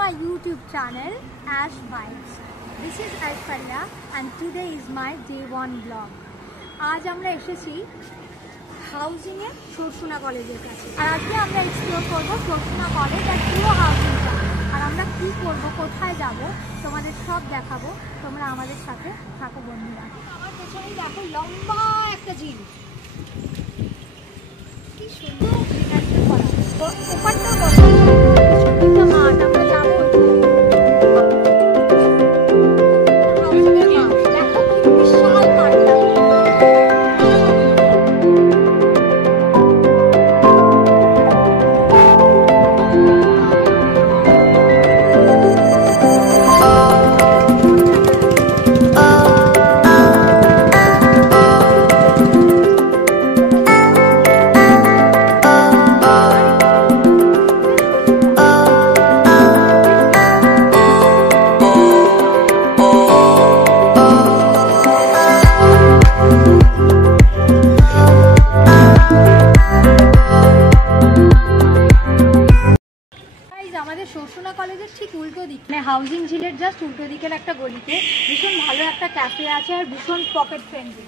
my YouTube channel Ash Vibes. This is Aishwarya and today is my day 1 vlog. आज আমরা এসেছি housing এ শর্ষুনা কলেজের কাছে আর আজকে আমরা এক্সপ্লোর করব শর্ষুনা কলেজ আর পুরো হাউজিংটা আর আমরা কি করব কোথায় যাব তোমাদের সব দেখাবো তোমরা আমাদের সাথে থাকো বন্ধুরা আমার পেছনেই দেখো লম্বা একটা ঝিল কি সুন্দর ডিজাইন করা তো ওপারটা বসে একটা মাঠ আমরা যাবো শর্ষুনা কলেজের ঠিক উল্টো দিক মানে হাউজিং ঝিলের জাস্ট উল্টো দিকের একটা গলিতে ভীষণ ভালো একটা ক্যাফে আছে আর ভীষণ পকেট ফ্রেন্ডলি